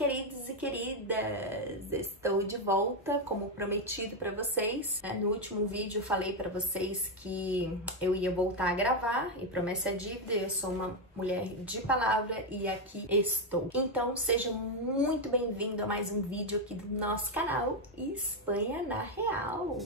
queridos e queridas! Estou de volta, como prometido para vocês. No último vídeo eu falei para vocês que eu ia voltar a gravar, e promessa é dívida, eu sou uma mulher de palavra e aqui estou. Então seja muito bem-vindo a mais um vídeo aqui do nosso canal Espanha na Real.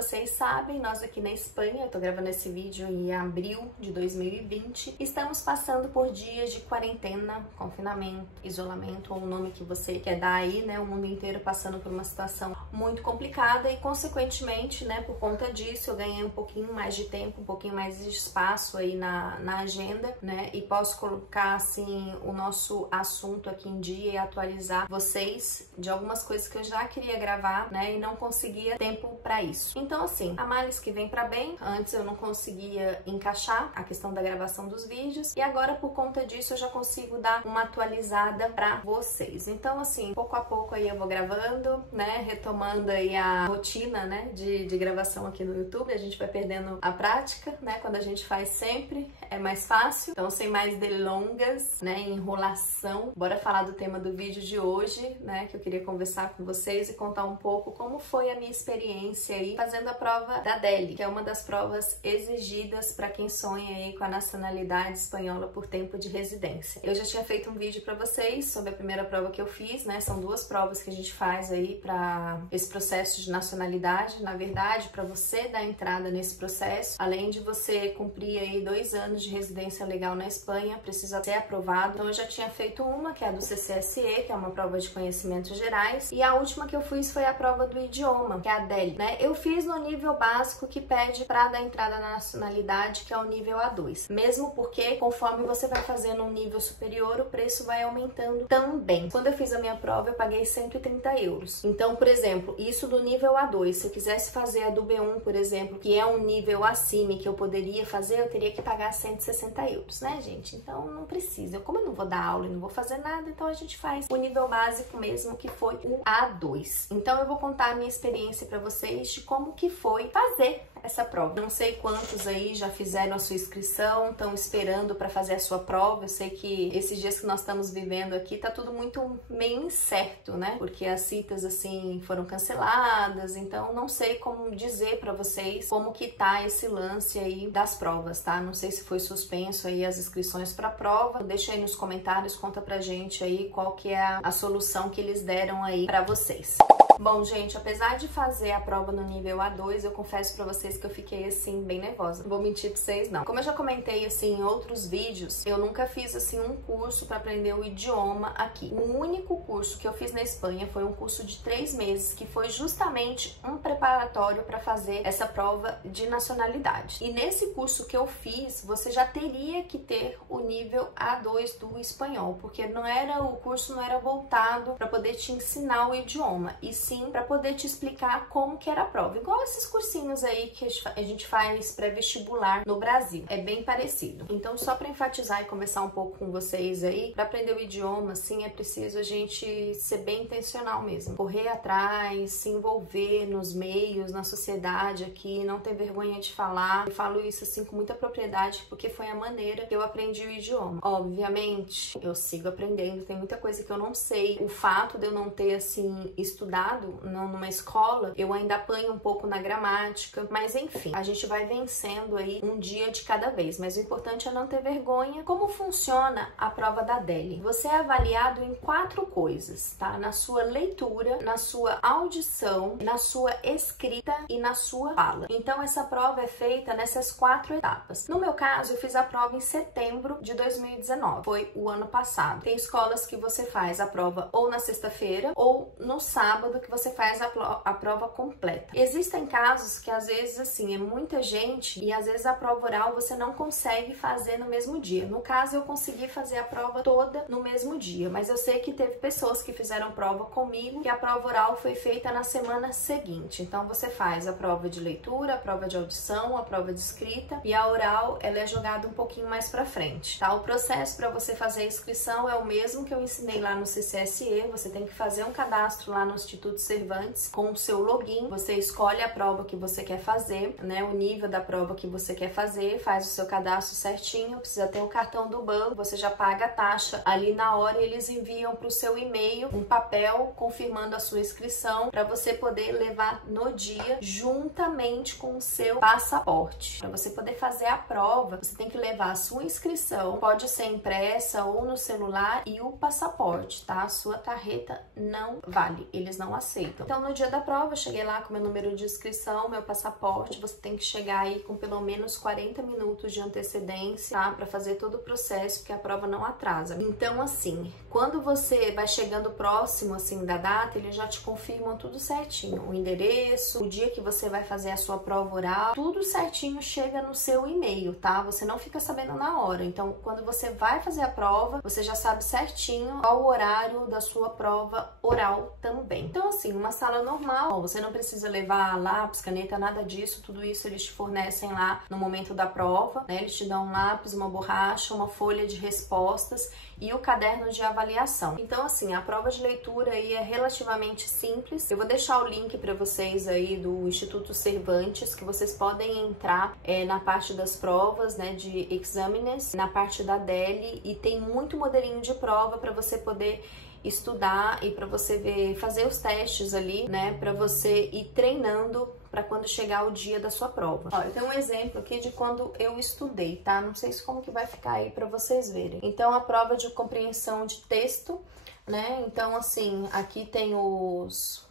Vocês sabem, nós aqui na Espanha, eu tô gravando esse vídeo em abril de 2020, estamos passando por dias de quarentena, confinamento, isolamento, ou o nome que você quer dar aí, né? O mundo inteiro passando por uma situação muito complicada e, consequentemente, né, por conta disso, eu ganhei um pouquinho mais de tempo, um pouquinho mais de espaço aí na agenda, né? E posso colocar, assim, o nosso assunto aqui em dia e atualizar vocês de algumas coisas que eu já queria gravar, né? E não conseguia tempo pra isso. Então, assim, há males que vem pra bem. Antes eu não conseguia encaixar a questão da gravação dos vídeos e agora, por conta disso, eu já consigo dar uma atualizada pra vocês. Então, assim, pouco a pouco aí eu vou gravando, né, retomando aí a rotina, né, de gravação aqui no YouTube. A gente vai perdendo a prática, né, quando a gente faz sempre é mais fácil. Então, sem mais delongas, né, enrolação, bora falar do tema do vídeo de hoje, né, que eu queria conversar com vocês e contar um pouco como foi a minha experiência aí fazendo a prova da DELI, que é uma das provas exigidas para quem sonha aí com a nacionalidade espanhola por tempo de residência. Eu já tinha feito um vídeo para vocês sobre a primeira prova que eu fiz, né? São duas provas que a gente faz aí para esse processo de nacionalidade. Na verdade, para você dar entrada nesse processo, além de você cumprir aí 2 anos de residência legal na Espanha, precisa ser aprovado. Então eu já tinha feito uma, que é a do CCSE, que é uma prova de conhecimentos gerais, e a última que eu fiz foi a prova do idioma, que é a DELI, né? Eu fiz no nível básico que pede para dar entrada na nacionalidade, que é o nível A2. Mesmo porque, conforme você vai fazendo um nível superior, o preço vai aumentando também. Quando eu fiz a minha prova, eu paguei 130 euros. Então, por exemplo, isso do nível A2, se eu quisesse fazer a do B1, por exemplo, que é um nível acima e que eu poderia fazer, eu teria que pagar 160 euros, né, gente? Então, não precisa. Como eu não vou dar aula e não vou fazer nada, então a gente faz o nível básico mesmo, que foi o A2. Então, eu vou contar a minha experiência para vocês de como que foi fazer essa prova. Não sei quantos aí já fizeram a sua inscrição, estão esperando para fazer a sua prova. Eu sei que esses dias que nós estamos vivendo aqui tá tudo muito meio incerto, né? Porque as citas assim foram canceladas, então não sei como dizer para vocês como que tá esse lance aí das provas, tá? Não sei se foi suspenso aí as inscrições para a prova. Deixa aí nos comentários, conta pra gente aí qual que é a solução que eles deram aí para vocês. Bom, gente, apesar de fazer a prova no nível A2, eu confesso pra vocês que eu fiquei, assim, bem nervosa. Não vou mentir pra vocês, não. Como eu já comentei, assim, em outros vídeos, eu nunca fiz, assim, um curso pra aprender o idioma aqui. O único curso que eu fiz na Espanha foi um curso de 3 meses, que foi justamente um preparatório pra fazer essa prova de nacionalidade. E nesse curso que eu fiz, você já teria que ter o nível A2 do espanhol, porque o curso não era voltado pra poder te ensinar o idioma, e sim para poder te explicar como que era a prova. Igual esses cursinhos aí que a gente faz pré-vestibular no Brasil. É bem parecido. Então, só para enfatizar e conversar um pouco com vocês aí, para aprender o idioma, assim, é preciso a gente ser bem intencional mesmo. Correr atrás, se envolver nos meios, na sociedade aqui, não ter vergonha de falar. Eu falo isso, assim, com muita propriedade, porque foi a maneira que eu aprendi o idioma. Obviamente, eu sigo aprendendo, tem muita coisa que eu não sei. O fato de eu não ter, assim, estudado numa escola, eu ainda apanho um pouco na gramática, mas enfim, a gente vai vencendo aí um dia de cada vez, mas o importante é não ter vergonha. Como funciona a prova da DELI? Você é avaliado em 4 coisas, tá? Na sua leitura, na sua audição, na sua escrita e na sua fala. Então essa prova é feita nessas 4 etapas. No meu caso, eu fiz a prova em setembro de 2019, foi o ano passado. Tem escolas que você faz a prova ou na sexta-feira ou no sábado, que você faz a prova completa. Existem casos que às vezes assim é muita gente e às vezes a prova oral você não consegue fazer no mesmo dia. No caso, eu consegui fazer a prova toda no mesmo dia, mas eu sei que teve pessoas que fizeram prova comigo e a prova oral foi feita na semana seguinte. Então você faz a prova de leitura, a prova de audição, a prova de escrita, e a oral ela é jogada um pouquinho mais pra frente, tá? O processo para você fazer a inscrição é o mesmo que eu ensinei lá no CCSE. Você tem que fazer um cadastro lá no Instituto Instituto Cervantes com o seu login. Você escolhe a prova que você quer fazer, né? O nível da prova que você quer fazer, faz o seu cadastro certinho, precisa ter o cartão do banco, você já paga a taxa ali na hora e eles enviam para o seu e-mail um papel confirmando a sua inscrição para você poder levar no dia juntamente com o seu passaporte. Para você poder fazer a prova, você tem que levar a sua inscrição, pode ser impressa ou no celular, e o passaporte, tá? A sua tarjeta não vale, eles não aceitam. Então, no dia da prova, eu cheguei lá com meu número de inscrição, meu passaporte. Você tem que chegar aí com pelo menos 40 minutos de antecedência, tá? Para fazer todo o processo, porque a prova não atrasa. Então, assim, quando você vai chegando próximo, assim, da data, eles já te confirmam tudo certinho. O endereço, o dia que você vai fazer a sua prova oral, tudo certinho chega no seu e-mail, tá? Você não fica sabendo na hora. Então, quando você vai fazer a prova, você já sabe certinho qual o horário da sua prova oral também. Então, assim, uma sala normal, você não precisa levar lápis, caneta, nada disso. Tudo isso eles te fornecem lá no momento da prova, né? Eles te dão um lápis, uma borracha, uma folha de respostas e o caderno de avaliação. Então, assim, a prova de leitura aí é relativamente simples. Eu vou deixar o link para vocês aí do Instituto Cervantes, que vocês podem entrar na parte das provas, né, de examiners, na parte da DELE, e tem muito modelinho de prova para você poder estudar e para você ver, fazer os testes ali, né, para você ir treinando para quando chegar o dia da sua prova. Ó, eu tenho um exemplo aqui de quando eu estudei, tá? Não sei como que vai ficar aí para vocês verem. Então, a prova de compreensão de texto, né? Então, assim, aqui tem os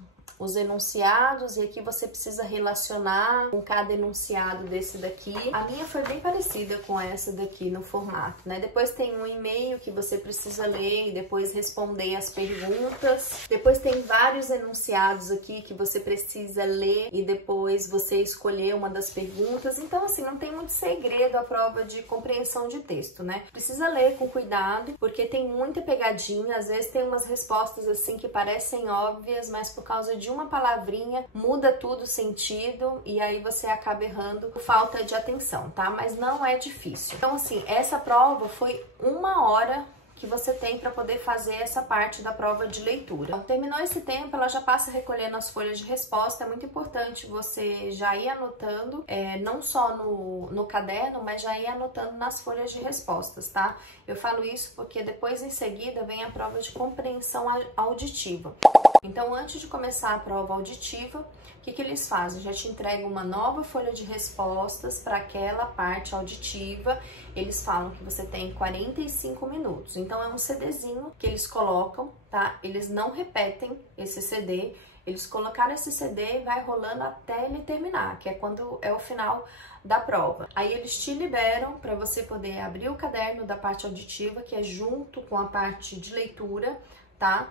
enunciados, e aqui você precisa relacionar com cada enunciado desse daqui. A minha foi bem parecida com essa daqui no formato, né? Depois tem um e-mail que você precisa ler e depois responder as perguntas. Depois tem vários enunciados aqui que você precisa ler e depois você escolher uma das perguntas. Então, assim, não tem muito segredo a prova de compreensão de texto, né? Precisa ler com cuidado, porque tem muita pegadinha. Às vezes tem umas respostas assim que parecem óbvias, mas por causa de uma palavrinha muda tudo o sentido e aí você acaba errando por falta de atenção, tá? Mas não é difícil. Então, assim, essa prova foi 1 hora que você tem para poder fazer essa parte da prova de leitura. Então, terminou esse tempo, ela já passa recolhendo as folhas de resposta. É muito importante você já ir anotando, não só no caderno, mas já ir anotando nas folhas de respostas, tá? Eu falo isso porque depois, em seguida, vem a prova de compreensão auditiva. Então, antes de começar a prova auditiva, o que eles fazem? Já te entregam uma nova folha de respostas para aquela parte auditiva. Eles falam que você tem 45 minutos. Então, é um CDzinho que eles colocam, tá? Eles não repetem esse CD. Eles colocaram esse CD e vai rolando até ele terminar, que é quando é o final da prova. Aí eles te liberam para você poder abrir o caderno da parte auditiva, que é junto com a parte de leitura, tá?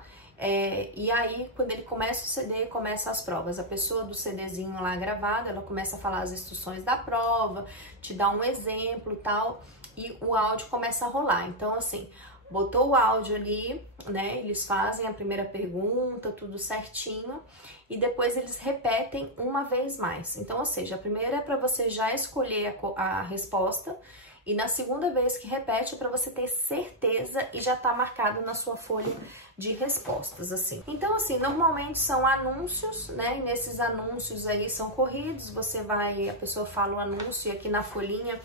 E aí, quando ele começa o CD, começa as provas. A pessoa do CDzinho lá gravado, ela começa a falar as instruções da prova, te dá um exemplo e tal, e o áudio começa a rolar. Então, assim, botou o áudio ali, né? Eles fazem a primeira pergunta, tudo certinho, e depois eles repetem uma vez mais. Então, ou seja, a primeira é para você já escolher a resposta, e na segunda vez que repete é para você ter certeza e já tá marcado na sua folha de respostas, assim. Então, assim, normalmente são anúncios, né? E nesses anúncios aí são corridos, a pessoa fala o anúncio e aqui na folhinha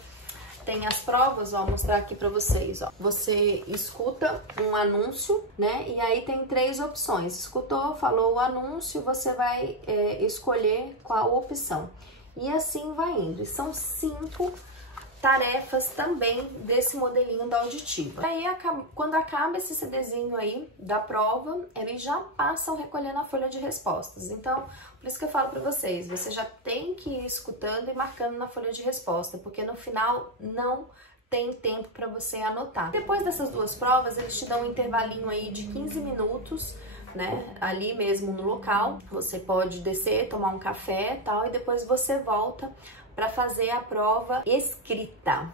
tem as provas, ó, vou mostrar aqui pra vocês, ó. Você escuta um anúncio, né? E aí tem 3 opções. Escutou, falou o anúncio, você vai escolher qual opção. E assim vai indo. E são 5 tarefas também desse modelinho da auditiva. Aí, quando acaba esse CDzinho aí da prova, eles já passam recolhendo a folha de respostas. Então, por isso que eu falo pra vocês, você já tem que ir escutando e marcando na folha de resposta, porque no final não tem tempo para você anotar. Depois dessas 2 provas, eles te dão um intervalinho aí de 15 minutos, né, ali mesmo no local. Você pode descer, tomar um café e tal, e depois você volta para fazer a prova escrita.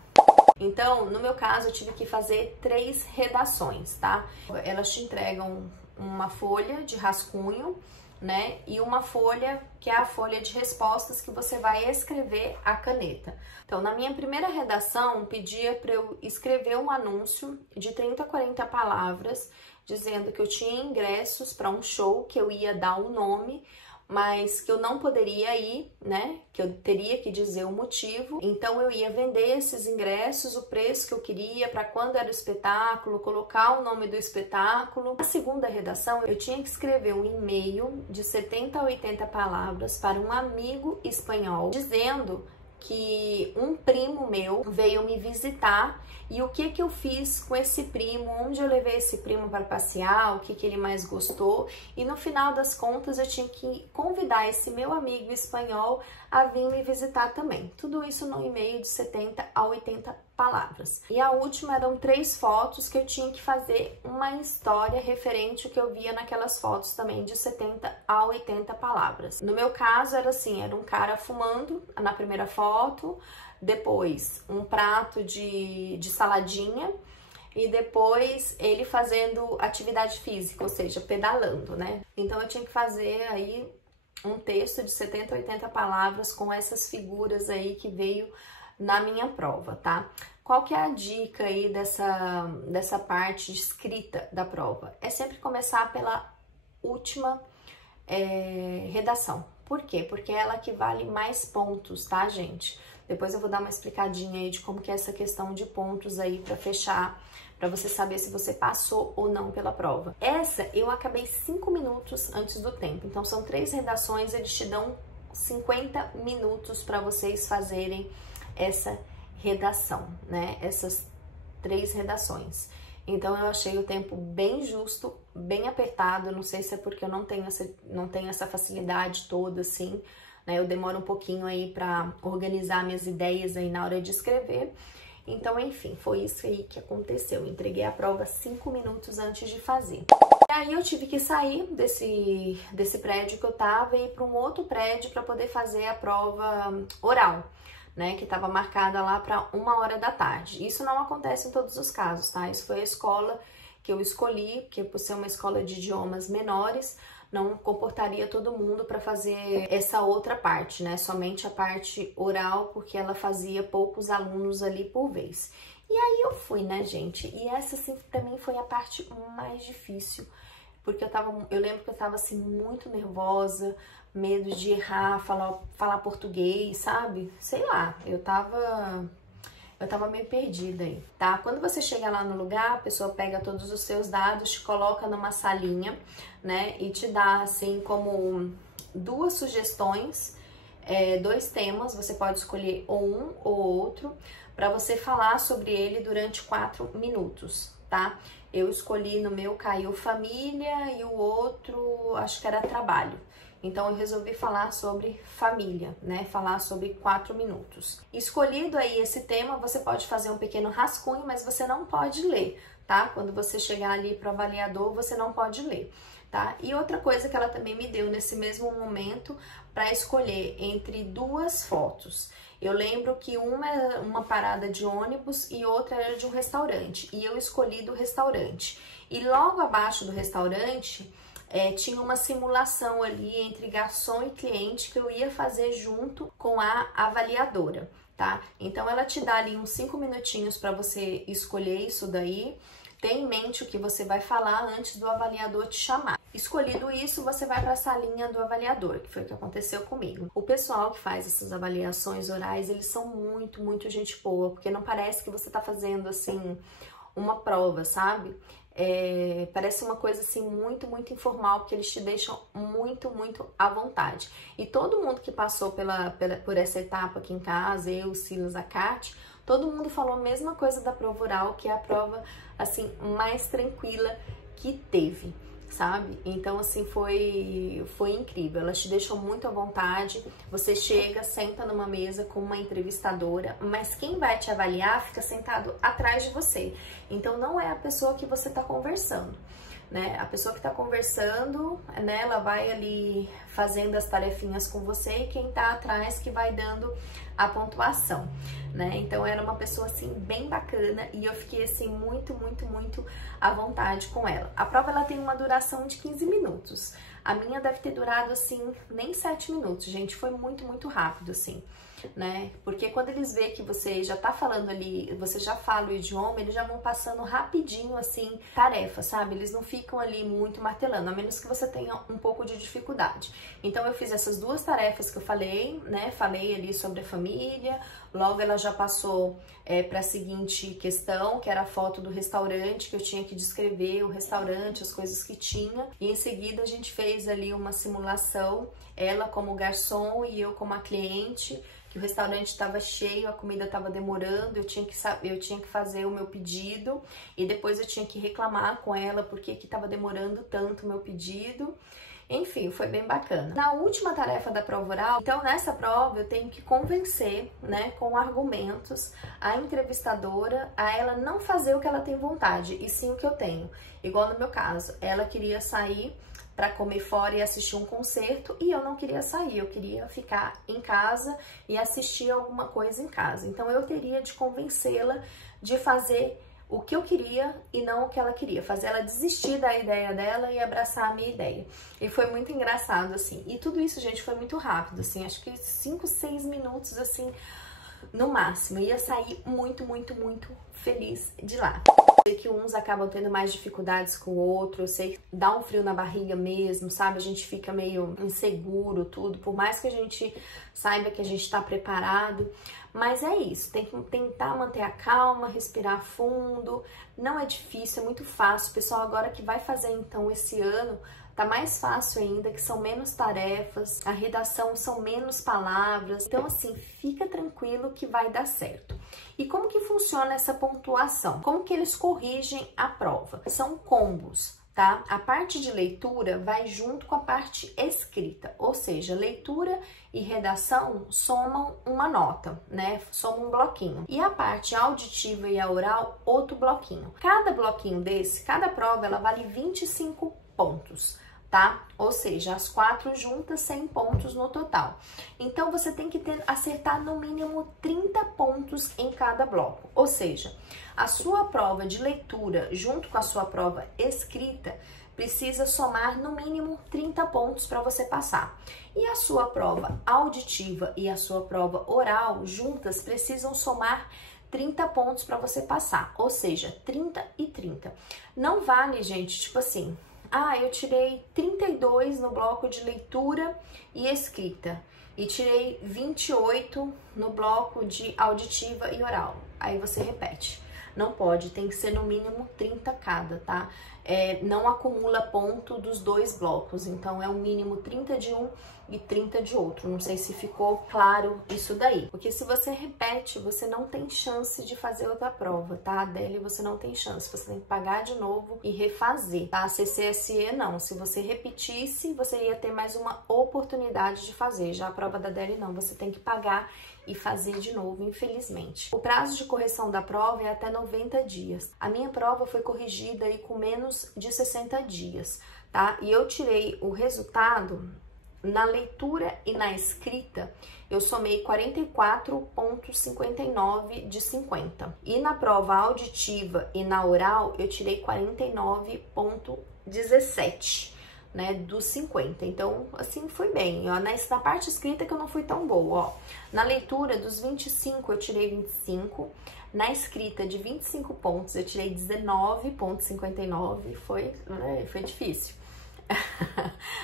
Então, no meu caso, eu tive que fazer 3 redações, tá? Elas te entregam uma folha de rascunho, né? E uma folha, que é a folha de respostas que você vai escrever a caneta. Então, na minha primeira redação, pedia para eu escrever um anúncio de 30 a 40 palavras, dizendo que eu tinha ingressos para um show, que eu ia dar o nome, mas que eu não poderia ir, né? Que eu teria que dizer o motivo. Então eu ia vender esses ingressos, o preço que eu queria, para quando era o espetáculo, colocar o nome do espetáculo. Na segunda redação, eu tinha que escrever um e-mail de 70 a 80 palavras para um amigo espanhol, dizendo que um primo meu veio me visitar e o que eu fiz com esse primo, onde eu levei esse primo para passear, o que ele mais gostou, e no final das contas eu tinha que convidar esse meu amigo espanhol a vir me visitar também. Tudo isso no e-mail de 70 a 80 palavras. E a última eram 3 fotos que eu tinha que fazer uma história referente ao que eu via naquelas fotos também de 70 a 80 palavras. No meu caso era assim, era um cara fumando na primeira foto, depois um prato de saladinha e depois ele fazendo atividade física, ou seja, pedalando, né? Então eu tinha que fazer aí um texto de 70 a 80 palavras com essas figuras aí que veio na minha prova, tá? Qual que é a dica aí dessa parte de escrita da prova? É sempre começar pela última redação. Por quê? Porque é ela que vale mais pontos, tá, gente? Depois eu vou dar uma explicadinha aí de como que é essa questão de pontos aí para fechar, para você saber se você passou ou não pela prova. Essa eu acabei 5 minutos antes do tempo. Então são 3 redações, eles te dão 50 minutos para vocês fazerem essa redação, né? Essas 3 redações. Então eu achei o tempo bem justo, bem apertado. Não sei se é porque eu não tenho essa facilidade toda assim, né? Eu demoro um pouquinho aí para organizar minhas ideias aí na hora de escrever. Então, enfim, foi isso aí que aconteceu. Eu entreguei a prova 5 minutos antes de fazer. E aí eu tive que sair desse prédio que eu tava e ir para um outro prédio para poder fazer a prova oral, né, que estava marcada lá para 1h da tarde. Isso não acontece em todos os casos, tá? Isso foi a escola que eu escolhi, porque por ser uma escola de idiomas menores, não comportaria todo mundo para fazer essa outra parte, né? Somente a parte oral, porque ela fazia poucos alunos ali por vez. E aí eu fui, né, gente? E essa, assim, também foi a parte mais difícil, porque eu lembro que eu tava, assim, muito nervosa, medo de errar, falar português, sabe? Sei lá, eu tava meio perdida aí, tá? Quando você chega lá no lugar, a pessoa pega todos os seus dados, te coloca numa salinha, né? E te dá, assim, como 2 sugestões, 2 temas, você pode escolher ou um ou outro, para você falar sobre ele durante 4 minutos, tá? Eu escolhi, no meu caiu família e o outro, acho que era trabalho. Então eu resolvi falar sobre família, né? Falar sobre 4 minutos. Escolhido aí esse tema, você pode fazer um pequeno rascunho, mas você não pode ler, tá? Quando você chegar ali para o avaliador, você não pode ler, tá? E outra coisa que ela também me deu nesse mesmo momento para escolher entre 2 fotos. Eu lembro que uma era uma parada de ônibus e outra era de um restaurante. E eu escolhi do restaurante. E logo abaixo do restaurante tinha uma simulação ali entre garçom e cliente que eu ia fazer junto com a avaliadora, tá? Então ela te dá ali uns 5 minutinhos para você escolher isso daí. Tenha em mente o que você vai falar antes do avaliador te chamar. Escolhido isso, você vai para a salinha do avaliador, que foi o que aconteceu comigo. O pessoal que faz essas avaliações orais, eles são muito, muito gente boa, porque não parece que você tá fazendo, assim, uma prova, sabe? Parece uma coisa, assim, muito, muito informal, porque eles te deixam muito, muito à vontade. E todo mundo que passou por essa etapa aqui em casa, eu, Silas, a Kate, todo mundo falou a mesma coisa da prova oral, que é a prova, assim, mais tranquila que teve, sabe? Então, assim, foi incrível. Ela te deixou muito à vontade. Você chega, senta numa mesa com uma entrevistadora, mas quem vai te avaliar fica sentado atrás de você. Então, não é a pessoa que você tá conversando, né? A pessoa que tá conversando, né, ela vai ali fazendo as tarefinhas com você e quem tá atrás que vai dando a pontuação, né? Então era uma pessoa assim bem bacana e eu fiquei assim muito à vontade com ela. A prova ela tem uma duração de 15 minutos. A minha deve ter durado assim nem 7 minutos, gente, foi muito rápido assim, né? Porque quando eles veem que você já tá falando ali, você já fala o idioma, eles já vão passando rapidinho assim, tarefa, sabe? Eles não ficam ali muito martelando, a menos que você tenha um pouco de dificuldade. Então eu fiz essas duas tarefas que eu falei, né? Falei ali sobre a família, logo ela já passou para a seguinte questão, que era a foto do restaurante, que eu tinha que descrever o restaurante, as coisas que tinha, e em seguida a gente fez ali uma simulação, ela como garçom e eu como a cliente, que o restaurante estava cheio, a comida estava demorando, eu tinha que fazer o meu pedido e depois eu tinha que reclamar com ela porque que estava demorando tanto o meu pedido. Enfim, foi bem bacana. Na última tarefa da prova oral, então nessa prova eu tenho que convencer, né, com argumentos, a entrevistadora a ela não fazer o que ela tem vontade, e sim o que eu tenho. Igual no meu caso, ela queria sair para comer fora e assistir um concerto e eu não queria sair, eu queria ficar em casa e assistir alguma coisa em casa. Então eu teria de convencê-la de fazer o que eu queria e não o que ela queria, fazer ela desistir da ideia dela e abraçar a minha ideia. E foi muito engraçado, assim. E tudo isso, gente, foi muito rápido, assim, acho que 5, 6 minutos, assim, no máximo. Eu ia sair muito feliz de lá. Eu sei que uns acabam tendo mais dificuldades com o outro, eu sei que dá um frio na barriga mesmo, sabe? A gente fica meio inseguro, tudo, por mais que a gente saiba que a gente tá preparado. Mas é isso, tem que tentar manter a calma, respirar fundo, não é difícil, é muito fácil. O pessoal agora que vai fazer então esse ano, tá mais fácil ainda, que são menos tarefas, a redação são menos palavras, então assim, fica tranquilo que vai dar certo. E como que funciona essa pontuação? Como que eles corrigem a prova? São combos. Tá? A parte de leitura vai junto com a parte escrita, ou seja, leitura e redação somam uma nota, né? Somam um bloquinho. E a parte auditiva e a oral, outro bloquinho. Cada bloquinho desse, cada prova, ela vale 25 pontos. Tá? Ou seja, as 4 juntas, 100 pontos no total. Então, você tem que acertar no mínimo 30 pontos em cada bloco. Ou seja, a sua prova de leitura, junto com a sua prova escrita, precisa somar no mínimo 30 pontos para você passar. E a sua prova auditiva e a sua prova oral, juntas, precisam somar 30 pontos para você passar. Ou seja, 30 e 30. Não vale, gente, tipo assim... Ah, eu tirei 32 no bloco de leitura e escrita e tirei 28 no bloco de auditiva e oral. Aí você repete. Não pode, tem que ser no mínimo 30 cada, tá? Não acumula ponto dos dois blocos, então é o mínimo 30 de um e 30 de outro. Não sei se ficou claro isso daí. Porque se você repete, você não tem chance de fazer outra prova, tá? A DELE você não tem chance, você tem que pagar de novo e refazer, tá? A CCSE não, se você repetisse, você ia ter mais uma oportunidade de fazer. Já a prova da DELE não, você tem que pagar e fazer de novo, infelizmente. O prazo de correção da prova é até 90 dias. A minha prova foi corrigida aí com menos de 60 dias, tá? E eu tirei o resultado na leitura e na escrita, eu somei 44,59 de 50. E na prova auditiva e na oral, eu tirei 49,17. Né, dos 50, então assim foi bem, ó, na parte escrita que eu não fui tão boa, ó, na leitura dos 25 eu tirei 25, na escrita de 25 pontos eu tirei 19,59, foi difícil.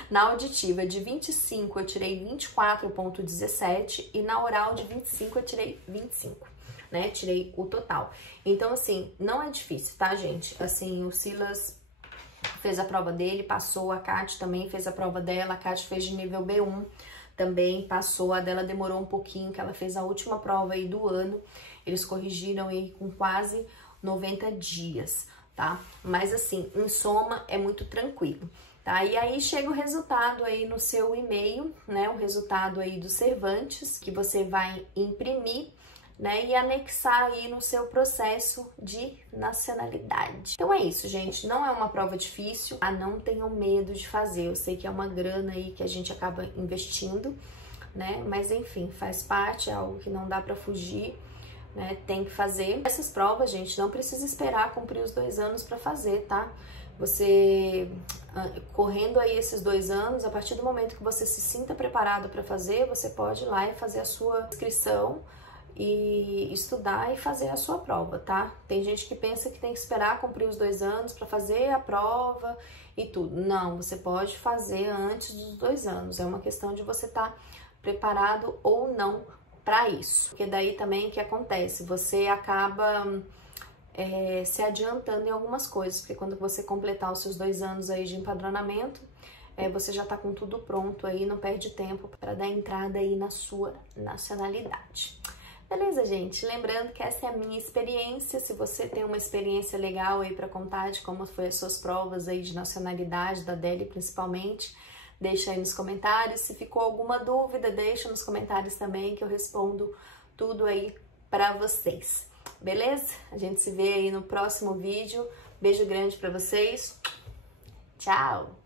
Na auditiva de 25 eu tirei 24,17 e na oral de 25 eu tirei 25. Né, tirei o total. Então assim, não é difícil, tá, gente? Assim, o Silas fez a prova dele, passou, a Kate também fez a prova dela, a Kate fez de nível B1, também passou, a dela demorou um pouquinho, que ela fez a última prova aí do ano, eles corrigiram aí com quase 90 dias, tá? Mas assim, em soma, é muito tranquilo, tá? E aí chega o resultado aí no seu e-mail, né? O resultado aí do Cervantes, que você vai imprimir né, e anexar aí no seu processo de nacionalidade. Então é isso, gente, não é uma prova difícil, não tenham medo de fazer. Eu sei que é uma grana aí que a gente acaba investindo, né, mas enfim, faz parte, é algo que não dá para fugir, né, tem que fazer. Essas provas, gente, não precisa esperar cumprir os 2 anos para fazer, tá? Você correndo aí esses 2 anos, a partir do momento que você se sinta preparado para fazer, você pode ir lá e fazer a sua inscrição e estudar e fazer a sua prova, tá? Tem gente que pensa que tem que esperar cumprir os 2 anos para fazer a prova e tudo. Não, você pode fazer antes dos 2 anos. É uma questão de você estar preparado ou não para isso. Porque daí também o que acontece? Você acaba se adiantando em algumas coisas, porque quando você completar os seus 2 anos aí de empadronamento, você já tá com tudo pronto aí, não perde tempo para dar entrada aí na sua nacionalidade. Beleza, gente? Lembrando que essa é a minha experiência. Se você tem uma experiência legal aí para contar de como foi as suas provas aí de nacionalidade, da DELI principalmente, deixa aí nos comentários. Se ficou alguma dúvida, deixa nos comentários também que eu respondo tudo aí para vocês. Beleza? A gente se vê aí no próximo vídeo. Beijo grande para vocês. Tchau!